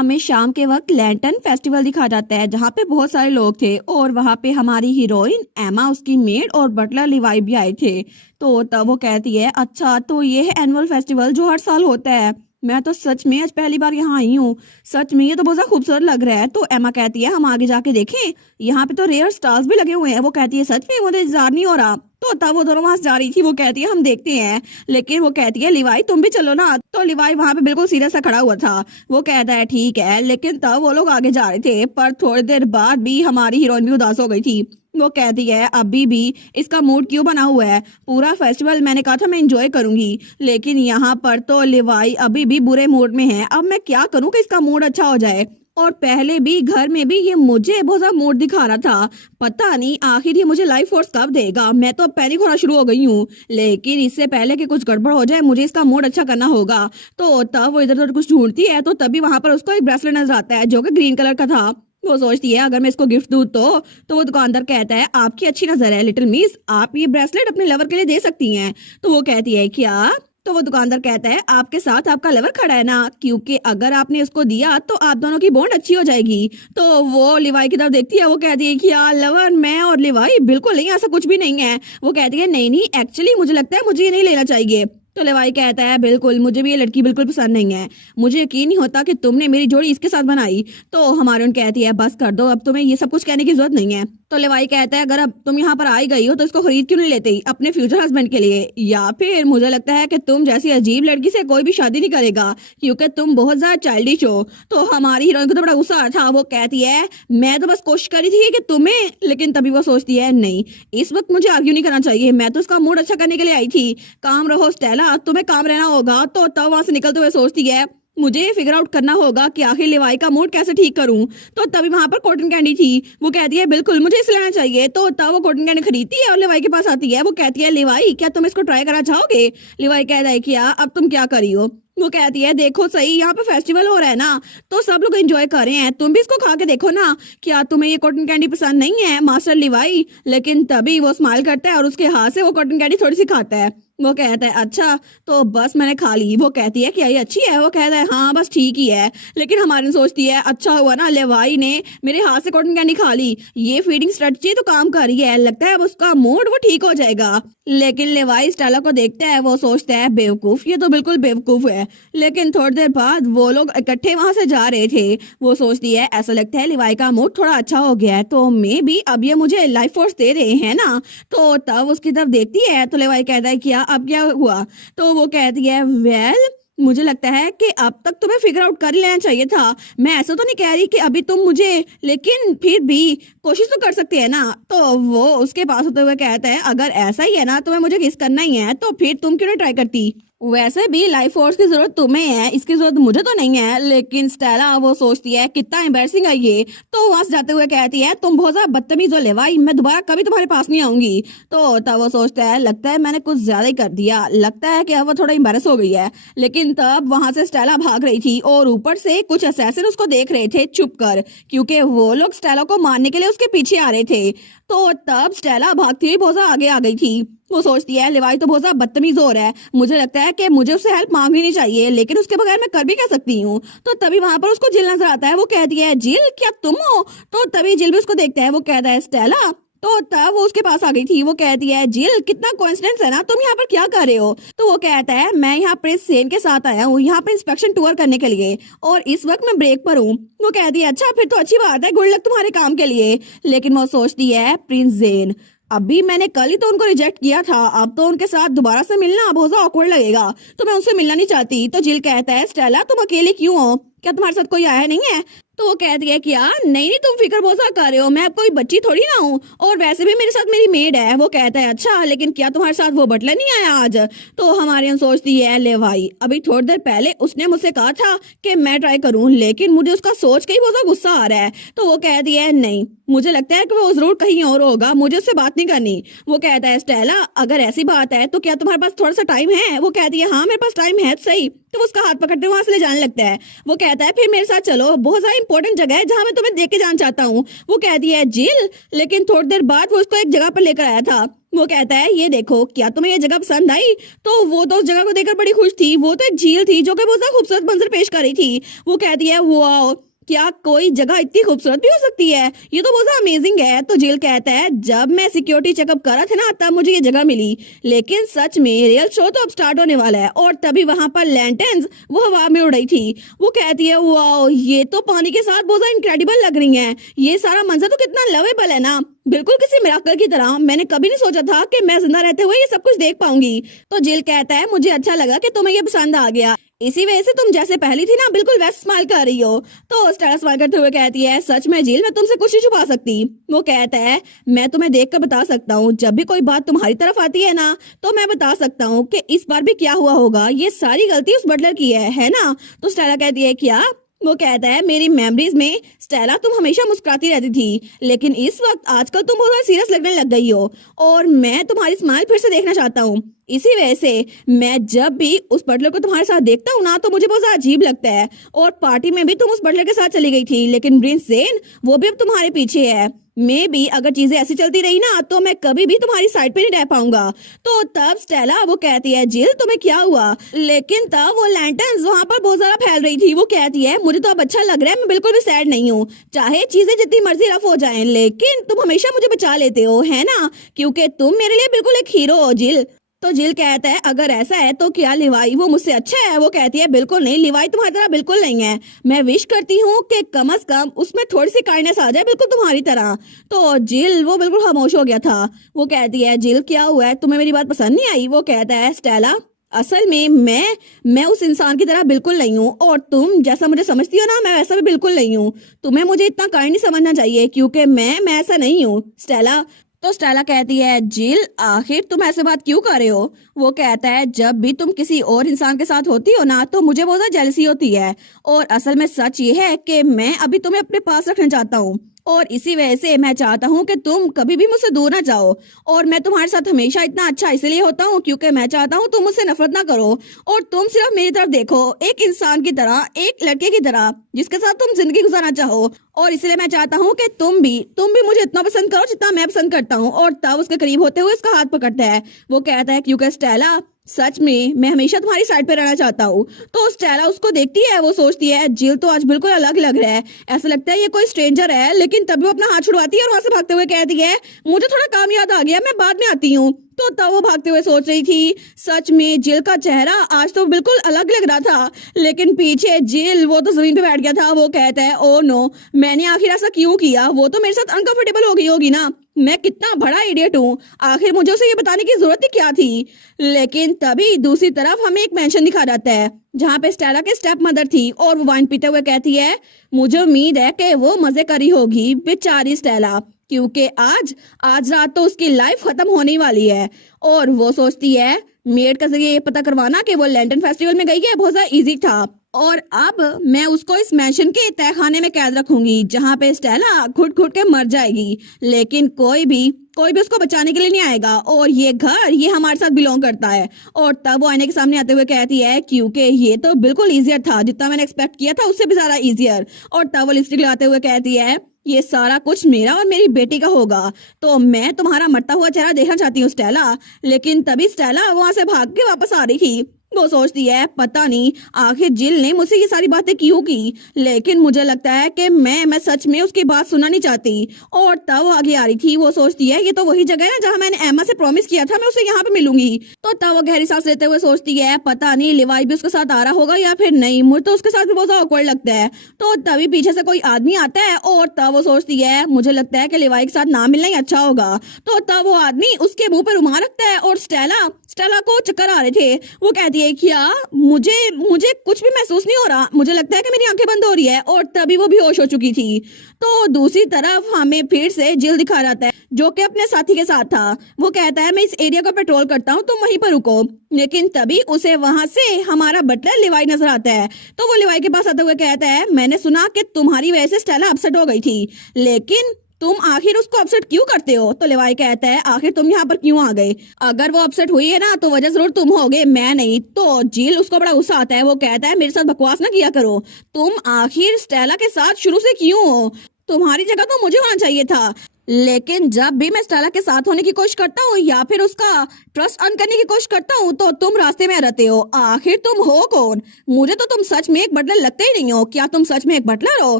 हमें शाम के वक्त लैंटर्न फेस्टिवल दिखा जाता है जहाँ पे बहुत सारे लोग थे और वहाँ पे हमारी हीरोइन एमा, उसकी मेड और बटलर लिवाई भी आए थे। तो तब वो कहती है, अच्छा तो ये है एनुअल फेस्टिवल जो हर साल होता है। मैं तो सच में आज पहली बार यहाँ आई हूँ। सच में ये तो बहुत ज्यादा खूबसूरत लग रहा है। तो एमा कहती है, हम आगे जाके देखें, यहाँ पे तो रेयर स्टार्स भी लगे हुए हैं। वो कहती है, सच में मुझे इंतजार नहीं हो रहा। तो तब वो दोनों वहां से जा रही थी। वो कहती है, हम देखते हैं। लेकिन वो कहती है, लिवाई तुम भी चलो ना। तो लिवाई वहां पे बिल्कुल सीरियस सा खड़ा हुआ था। वो कहता है, ठीक है। लेकिन तब वो लोग आगे जा रहे थे, पर थोड़ी देर बाद भी हमारी हीरोइन भी उदास हो गई थी। वो कहती है, अभी भी इसका मूड क्यों बना हुआ है? पूरा फेस्टिवल मैंने कहा था मैं एंजॉय करूंगी, लेकिन यहाँ पर तो लिवाई अभी भी बुरे मूड में है। अब मैं क्या करूं कि इसका मूड अच्छा हो जाए? और पहले भी घर में भी ये मुझे बहुत ज्यादा मूड दिखा रहा था। पता नहीं आखिर ये मुझे लाइफ फोर्स कब देगा। मैं तो पैनिक होना शुरू हो गई हूँ। लेकिन इससे पहले कि कुछ गड़बड़ हो जाए, मुझे इसका मूड अच्छा करना होगा। तो तब वो इधर उधर कुछ ढूंढती है, तो तभी वहां पर उसको एक ब्रेसलेट नजर आता है जो कि ग्रीन कलर का था। वो सोचती है, अगर मैं इसको गिफ्ट दूं तो वो दुकानदार कहता है, आपकी अच्छी नजर है लिटिल मिस, आप ये ब्रेसलेट अपने लवर के लिए दे सकती हैं। तो वो कहती है, क्या? तो वो दुकानदार कहता है, आपके साथ आपका लवर खड़ा है ना, क्योंकि अगर आपने उसको दिया तो आप दोनों की बॉन्ड अच्छी हो जाएगी। तो वो लिवाई की तरफ देखती है। वो कहती है, क्या लवर? मैं और लिवाई? बिल्कुल नहीं, ऐसा कुछ भी नहीं है। वो कहती है, नहीं नहीं, एक्चुअली मुझे लगता है मुझे ये नहीं लेना चाहिए। तो लिवाई कहता है, बिल्कुल, मुझे भी ये लड़की बिल्कुल पसंद नहीं है। मुझे यकीन नहीं होता कि तुमने मेरी जोड़ी इसके साथ बनाई। तो हमारी कहती है, बस कर दो, अब तुम्हें ये सब कुछ कहने की जरूरत नहीं है। तो लिवाई कहता है, अगर अब तुम यहाँ पर आई गई हो तो इसको खरीद क्यों नहीं लेते अपने फ्यूचर हस्बैंड के लिए? या फिर मुझे लगता है कि तुम जैसी अजीब लड़की से कोई भी शादी नहीं करेगा, क्योंकि तुम बहुत ज्यादा चाइल्डिश हो। तो हमारी हीरोइन को तो बड़ा गुस्सा था। वो कहती है, मैं तो बस कोशिश करी थी कि तुम्हें, लेकिन तभी वो सोचती है, नहीं, इस वक्त मुझे आर्ग्यू नहीं करना चाहिए। मैं तो उसका मूड अच्छा करने के लिए आई थी। काम रहो स्टेला, तुम्हें काम रहना होगा। तो तब वहां से निकलते हुए सोचती है, मुझे फिगर आउट करना होगा कि आखिर लिवाई का मूड कैसे ठीक करूं। तो तभी वहां पर कॉटन कैंडी थी। वो कहती है, बिल्कुल मुझे इसे लेना चाहिए। तो तब वो कॉटन कैंडी खरीदती है और लिवाई के पास आती है। वो कहती है, लिवाई क्या तुम इसको ट्राई करना चाहोगे? लिवाई कहता है, क्या अब तुम क्या करी हो? वो कहती है, देखो सही, यहाँ पे फेस्टिवल हो रहा है ना, तो सब लोग एंजॉय कर रहे हैं, तुम भी इसको खा के देखो ना। क्या तुम्हें ये कॉटन कैंडी पसंद नहीं है मास्टर लिवाई? लेकिन तभी वो स्माइल करता है और उसके हाथ से वो कॉटन कैंडी थोड़ी सी खाता है। वो कहता है, अच्छा तो बस मैंने खा ली। वो कहती है, क्या ये अच्छी है? वो कहता है, हाँ बस ठीक ही है। लेकिन हमारी सोचती है, अच्छा हुआ ना लिवाई ने मेरे हाथ से कॉटन कैंडी खा ली, ये फीडिंग स्ट्रेटजी तो काम कर रही है, लगता है अब उसका मूड वो ठीक हो जाएगा। लेकिन लिवाई स्टेला को देखता है। वो सोचता है, बेवकूफ, ये तो बिल्कुल बेवकूफ है। लेकिन थोड़ी देर बाद वो लोग इकट्ठे वहां से जा रहे थे। वो सोचती है, ऐसा लगता है लिवाई का मूड थोड़ा अच्छा हो गया है, तो मे भी अब ये मुझे लाइफ फोर्स दे रहे हैं ना। तो तब उसकी तरफ देखती है। तो लिवाई कहता है, क्या अब क्या हुआ? तो वो कहती है, वेल मुझे लगता है कि अब तक तुम्हें फिगर आउट कर लेना चाहिए था। मैं ऐसा तो नहीं कह रही कि अभी तुम मुझे, लेकिन फिर भी कोशिश तो कर सकते हैं ना। तो वो उसके पास होते हुए कहता है, अगर ऐसा ही है ना, तुम्हें मुझे किस करना ही है, तो फिर तुम क्यों नहीं ट्राई करती? वैसे भी लाइफ फोर्स की जरूरत तुम्हें है, इसकी जरूरत मुझे तो नहीं है। लेकिन स्टेला वो सोचती है, कितना एम्बैरसिंग है ये। तो वहां से जाते हुए कहती है, तुम बहुत ज्यादा बदतमीज हो लिवाई, मैं दोबारा कभी तुम्हारे पास नहीं आऊंगी। तो तब वो सोचता है, लगता है मैंने कुछ ज्यादा ही कर दिया, लगता है कि अब वो थोड़ा एम्बैरस हो गई है। लेकिन तब वहां से स्टेला भाग रही थी और ऊपर से कुछ असैसिन उसको देख रहे थे छुप कर, क्योंकि वो लोग स्टेला को मारने के लिए उसके पीछे आ रहे थे। तो तब स्टेला भागती हुई बहुत ज्यादा आगे आ गई थी। वो सोचती है, लिवाई तो बहुत ज्यादा बदतमीज हो रहा है, मुझे लगता है कि मुझे उससे हेल्प मांगनी नहीं चाहिए, लेकिन उसके बगैर मैं कर भी क्या सकती हूँ। तो तभी वहां पर उसको जिल नजर आता है। वो कहती है, जिल क्या तुम हो? तो तभी जिल भी उसको देखता है। वो कहता है, स्टेला। तो तब वो उसके पास आ गई थी। वो कहती है, जिल कितना कोइंसिडेंस है ना, तुम यहाँ पर क्या कर रहे हो? तो वो कहता है, मैं यहाँ प्रिंस सेन के साथ आया हूँ यहाँ पे इंस्पेक्शन टूर करने के लिए, और इस वक्त मैं ब्रेक पर हूँ। वो कहती है, अच्छा फिर तो अच्छी बात है, गुड लक तुम्हारे काम के लिए। लेकिन वो सोचती है, प्रिंस जेन, अभी मैंने कल ही तो उनको रिजेक्ट किया था, अब तो उनके साथ दोबारा से मिलना बहुत ऑकवर्ड लगेगा, तो मैं उनसे मिलना नहीं चाहती। तो जिल कहता है, स्टेला तुम अकेले क्यों हो? क्या तुम्हारे साथ कोई आया नहीं है? तो वो कहती है, क्या नहीं नहीं, तुम फिक्र बहुत ज्यादा कर रहे हो, मैं अब कोई बच्ची थोड़ी ना हूँ, और वैसे भी मेरे साथ मेरी मेड है। वो कहता है, अच्छा लेकिन क्या तुम्हारे साथ वो बटलर नहीं आया आज? तो हमारे यहाँ सोचती है, ले भाई, अभी थोड़ी देर पहले उसने मुझसे कहा था कि मैं ट्राई करूं, लेकिन मुझे उसका सोच के ही बहुत गुस्सा आ रहा है। तो वो कहती है, नहीं, मुझे लगता है कि वो जरूर कहीं और होगा, मुझे उससे बात नहीं करनी। वो कहता है, स्टेला अगर ऐसी बात है तो क्या तुम्हारे पास थोड़ा सा टाइम है? वो कहती है, हाँ मेरे पास टाइम है सही। तो वो उसका हाथ पकड़ते वहां से ले जाने लगता है। वो कहता है, फिर मेरे साथ चलो, बहुत ज्यादा इंपॉर्टेंट जगह है जहां मैं तुम्हें देख के जाना चाहता हूँ। वो कहती है, जिल, लेकिन थोड़ी देर बाद वो उसको एक जगह पर लेकर आया था। वो कहता है ये देखो, क्या तुम्हें ये जगह पसंद आई? तो वो तो उस जगह को देखकर बड़ी खुश थी। वो तो एक झील थी जो कि बहुत ज्यादा खूबसूरत मंजर पेश कर रही थी। वो कहती है वाह, क्या कोई जगह इतनी खूबसूरत भी हो सकती है? ये तो बहुत ज्यादा अमेजिंग है। तो जिल कहता है जब मैं सिक्योरिटी चेकअप कर रहा था ना तब मुझे ये जगह मिली, लेकिन सच में रियल शो तो अब स्टार्ट होने वाला है। और तभी वहां पर लैंटर्न्स वो हवा में उड़ रही थी। वो कहती है वाह, ये तो पानी के साथ बहुत ज्यादा इनक्रेडिबल लग रही है। ये सारा मंजर तो कितना लवेबल है ना, बिल्कुल किसी मिराकल की तरह। मैंने कभी नहीं सोचा था कि मैं जिंदा रहते हुए ये सब कुछ देख पाऊंगी। तो जिल कहता है मुझे अच्छा लगा कि तुम्हें ये पसंद आ गया, इसी वजह से तुम जैसे पहली थी ना बिल्कुल वैसे स्माइल कर रही हो। तो स्टेला स्माइल करते हुए कहती है सच में जिल, मैं तुमसे कुछ नहीं छुपा सकती। वो कहता है मैं तुम्हें देखकर बता सकता हूँ, जब भी कोई बात तुम्हारी तरफ आती है ना तो मैं बता सकता हूँ कि इस बार भी क्या हुआ होगा। ये सारी गलती उस बटलर की है ना? तो स्टेला कहती है क्या? वो कहता है मेरी मेमोरीज में स्टेला तुम हमेशा मुस्कुराती रहती थी, लेकिन इस वक्त आजकल तुम बहुत सीरियस लगने लग गई हो और मैं तुम्हारी स्माइल फिर से देखना चाहता हूँ। इसी वजह से मैं जब भी उस बटलर को तुम्हारे साथ देखता हूँ ना तो मुझे बहुत ज्यादा अजीब लगता है। और पार्टी में भी तुम उस बटलर के साथ चली गई थी, लेकिन प्रिंस जेन वो भी अब तुम्हारे पीछे है। मैं भी अगर चीजें ऐसी चलती रही ना तो मैं कभी भी तुम्हारी साइड पे नहीं रह पाऊंगा। तो तब स्टेला वो कहती है जिल तुम्हें क्या हुआ? लेकिन तब वो लैंटर्न्स वहां पर बहुत ज्यादा फैल रही थी। वो कहती है मुझे तो अब अच्छा लग रहा है, मैं बिल्कुल भी सैड नहीं हूँ। चाहे चीजें जितनी मर्जी रफ हो जाएं, लेकिन तुम हमेशा मुझे बचा लेते हो है ना, क्योंकि तुम मेरे लिए बिल्कुल एक हीरो हो जिल। तो जिल कहता है अगर ऐसा है तो क्या लिवाई वो मुझसे अच्छा है? वो कहती है बिल्कुल नहीं, लिवाई तुम्हारी तरह बिल्कुल नहीं है। मैं विश करती हूँ कि कम से कम उसमें थोड़ी सी काइंडनेस आ जाए, बिल्कुल तुम्हारी तरह। तो जिल वो बिल्कुल खामोश हो गया था। वो कहती है जिल क्या हुआ है, तुम्हें मेरी बात पसंद नहीं आई? वो कहता है स्टेला असल में मैं उस इंसान की तरह बिल्कुल नहीं हूँ, और तुम जैसा मुझे समझती हो ना मैं वैसा भी बिल्कुल नहीं हूँ। तुम्हें मुझे इतना काइंड नहीं समझना चाहिए, क्योंकि मैं ऐसा नहीं हूँ स्टेला। तो स्टेला कहती है जिल आखिर तुम ऐसे बात क्यों कर रहे हो? वो कहता है जब भी तुम किसी और इंसान के साथ होती हो ना तो मुझे बहुत ज्यादा जेलसी होती है, और असल में सच ये है कि मैं अभी तुम्हें अपने पास रखना चाहता हूँ, और इसी वजह से मैं चाहता हूँ कि तुम कभी भी मुझसे दूर ना जाओ। और मैं तुम्हारे साथ हमेशा इतना अच्छा इसलिए होता हूँ क्योंकि मैं चाहता हूँ तुम मुझसे नफरत ना करो, और तुम सिर्फ मेरी तरफ देखो, एक इंसान की तरह, एक लड़के की तरह जिसके साथ तुम जिंदगी गुजारना चाहो। और इसलिए मैं चाहता हूँ कि तुम भी मुझे इतना पसंद करो जितना मैं पसंद करता हूँ। और तब उसके करीब होते हुए उसका हाथ पकड़ता है। वो कहता है क्योंकि स्टेला सच में मैं हमेशा तुम्हारी साइड पे रहना चाहता हूँ। तो स्टेला उसको देखती है, वो सोचती है जिल तो आज बिल्कुल अलग लग रहा है, ऐसा लगता है ये कोई स्ट्रेंजर है। लेकिन तभी वो अपना हाथ छुड़वाती है और वहां से भागते हुए कहती है मुझे थोड़ा काम याद आ गया, मैं बाद में आती हूँ। तो तब वो भागते हुए सोच रही थी सच में जिल का चेहरा आज तो बिल्कुल अलग लग रहा था, लेकिन पीछे जिल वो तो जमीन पे बैठ गया था। वो कहता है ओ नो, मैंने आखिर ऐसा क्यों किया? वो तो मेरे साथ अनकंफर्टेबल हो गई होगी ना, मैं कितना बड़ा इडियट हूँ, आखिर मुझे उसे ये बताने की जरूरत ही क्या थी। लेकिन तभी दूसरी तरफ हमें एक मेंशन दिखा जाता है जहाँ पे स्टेला के स्टेप मदर थी, और वो वाइन पीते हुए कहती है मुझे उम्मीद है कि वो मजे करी होगी बेचारी स्टेला, क्योंकि आज आज रात तो उसकी लाइफ खत्म होने वाली है। और वो सोचती है मेड के जरिए ये पता करवाना कि वो लैंटर्न फेस्टिवल में गई है बहुत ज्यादा इजी था, और अब मैं उसको इस मैंशन के तहखाने में कैद रखूंगी जहाँ पे स्टेला घुट घुट के मर जाएगी, लेकिन कोई भी उसको बचाने के लिए नहीं आएगा, और ये घर ये हमारे साथ बिलोंग करता है। और तब वो आईने के सामने आते हुए कहती है क्योंकि ये तो बिल्कुल इजियर था, जितना मैंने एक्सपेक्ट किया था उससे भी ज्यादा इजियर। और तब वो लिपस्टिक लगाते हुए कहती है ये सारा कुछ मेरा और मेरी बेटी का होगा, तो मैं तुम्हारा मरता हुआ चेहरा देखना चाहती हूँ स्टेला। लेकिन तभी स्टेला वहां से भाग के वापस आ रही थी। वो सोचती है पता नहीं आखिर जिल ने मुझसे ये सारी बातें क्यों की, लेकिन मुझे लगता है कि मैं सच में उसकी बात सुनना नहीं चाहती। और तब वो आगे आ रही थी। वो सोचती है ये तो वही जगह है ना जहाँ मैंने एमा से प्रॉमिस किया था मैं उसे यहाँ पे मिलूंगी। तो तब वो गहरी सांस लेते हुए सोचती है पता नहीं लिवाई भी उसके साथ आ रहा होगा या फिर नहीं, मुझे तो उसके साथ भी बहुत ऑकवर्ड लगता है। तो तभी पीछे से कोई आदमी आता है, और तब वो सोचती है मुझे लगता है कि लिवाई के साथ ना मिलना ही अच्छा होगा। तो तब वो आदमी उसके मुंह पर रुमाल रखता है, और स्टेला को चक्कर आ रहे थे। वो कहती है क्या मुझे कुछ भी महसूस नहीं हो रहा, मुझे लगता है कि मेरी आंखें बंद हो रही है। और तभी वो बेहोश हो चुकी थी। तो दूसरी तरफ हमें फिर से जिल दिखा जाता है जो कि अपने साथी के साथ था। वो कहता है मैं इस एरिया को पेट्रोल करता हूँ, तुम वहीं पर रुको। लेकिन तभी उसे वहां से हमारा बटलर लिवाई नजर आता है। तो वो लिवाई के पास आते हुए कहता है मैंने सुना कि तुम्हारी वजह से स्टेला अपसेट हो गई थी, लेकिन तुम आखिर उसको अपसेट क्यों करते हो? तो लिवाई कहता है आखिर तुम यहाँ पर क्यों आ गए? अगर वो अपसेट हुई है ना तो वजह जरूर तुम होगे, मैं नहीं। तो जिल उसको बड़ा गुस्सा आता है। वो कहता है मेरे साथ बकवास ना किया करो, तुम आखिर स्टेला के साथ शुरू से क्यों हो? तुम्हारी जगह तो मुझे होना चाहिए था। लेकिन जब भी मैं स्टेला के साथ होने की कोशिश करता हूँ या फिर उसका ट्रस्ट अर्न करने की कोशिश करता हूँ तो तुम रास्ते में रहते हो। आखिर तुम हो कौन? मुझे तो तुम सच में एक बटलर लगते ही नहीं हो। क्या तुम सच में एक बटलर हो?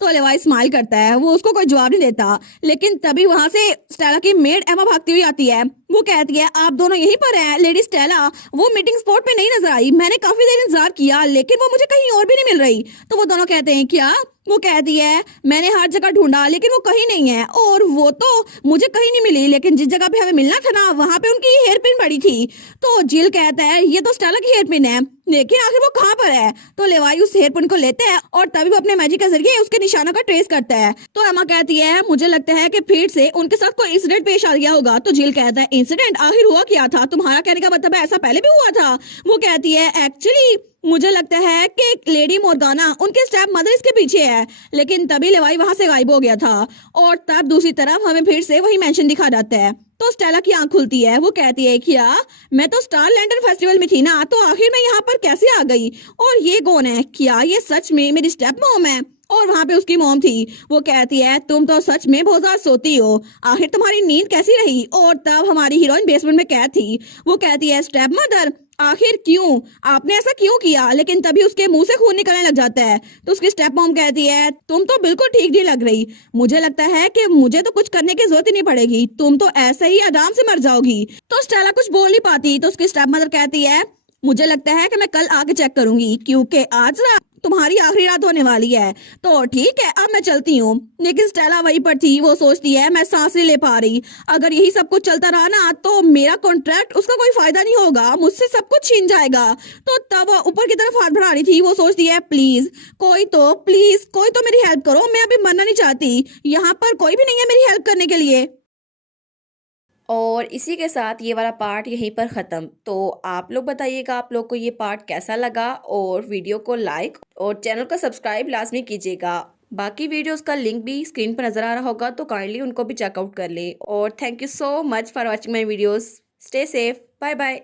तो लेवाई स्माइल करता है, वो उसको कोई जवाब नहीं देता। लेकिन तभी वहां से स्टेला की मेड एमा भागती हुई आती है। वो कहती है, आप दोनों यहीं पर हैं? लेडी स्टेला वो मीटिंग स्पॉट पे नहीं नजर आई। मैंने काफी देर इंतजार किया लेकिन वो मुझे कहीं और भी नहीं मिल रही। तो वो दोनों कहते हैं, क्या? वो कहती है, मैंने हर जगह ढूंढा लेकिन वो कहीं नहीं है। और वो तो मुझे कहीं नहीं मिली, लेकिन जिस जगह पे हमें मिलना था ना वहां पे उनकी हेयर पिन पड़ी थी। तो जिल कहता है, ये तो स्टेला की हेयर पिन है, लेकिन आखिर वो कहाँ पर है? तो लेवाई उस हेयर पिन को लेते हैं और तभी वो अपने मैजिक के जरिए उसके निशानों का ट्रेस करता है। तो एमा कहती है, मुझे लगता है कि फिर से उनके साथ कोई इंसिडेंट पेश आ गया होगा। तो जिल कहता है, इंसिडेंट? आखिर हुआ क्या था? तुम्हारा कहने का मतलब है ऐसा पहले भी हुआ था? वो कहती है, एक्चुअली मुझे लगता है कि लेडी मोर्गाना उनके स्टेप मदर इसके पीछे है। लेकिन तभी लेवाई वहां से गायब हो गया था और तब दूसरी तरफ हमें फिर से वही मेंशन दिखा जाता है। तो स्टेला की आंख खुलती है, वो कहती है, क्या मैं तो स्टार लैंटर्न फेस्टिवल में थी ना, तो आखिर मैं यहाँ पर कैसे आ गई? और ये कौन है? क्या ये सच में मेरी स्टेप मॉम है? और वहां पे उसकी मॉम थी। वो कहती है, तुम तो सच में बहुत ज्यादा सोती हो। आखिर तुम्हारी नींद कैसी रही? और तब हमारी हीरोइन बेसमेंट में कैद थी। वो कहती है, स्टेप मदर? आखिर क्यों? आपने ऐसा क्यों किया? लेकिन तभी उसके मुंह से खून निकलने लग जाता है। तो उसकी स्टेप मॉम कहती है, तुम तो बिल्कुल ठीक नहीं लग रही। मुझे लगता है कि मुझे तो कुछ करने की जरूरत ही नहीं पड़ेगी, तुम तो ऐसे ही आराम से मर जाओगी। तो स्टेला कुछ बोल नहीं पाती। तो उसकी स्टेप मदर कहती है, मुझे लगता है कि मैं कल आके चेक करूंगी, क्योंकि आज रात तुम्हारी आखिरी रात होने वाली है। तो ठीक है, अब मैं चलती हूँ। लेकिन स्टेला वहीं पर थी। वो सोचती है, मैं सांस नहीं ले पा रही। अगर यही सब कुछ चलता रहा ना तो मेरा कॉन्ट्रैक्ट उसका कोई फायदा नहीं होगा, मुझसे सब कुछ छीन जाएगा। तो तब वो ऊपर की तरफ हाथ बढ़ा रही थी। वो सोचती है, प्लीज कोई तो मेरी हेल्प करो, मैं अभी मरना नहीं चाहती। यहाँ पर कोई भी नहीं है मेरी हेल्प करने के लिए। और इसी के साथ ये वाला पार्ट यहीं पर ख़त्म। तो आप लोग बताइएगा आप लोग को ये पार्ट कैसा लगा, और वीडियो को लाइक और चैनल को सब्सक्राइब लाजमी कीजिएगा। बाकी वीडियोस का लिंक भी स्क्रीन पर नज़र आ रहा होगा, तो काइंडली उनको भी चेकआउट कर ले। और thank you so much for watching my videos. Stay safe, bye bye.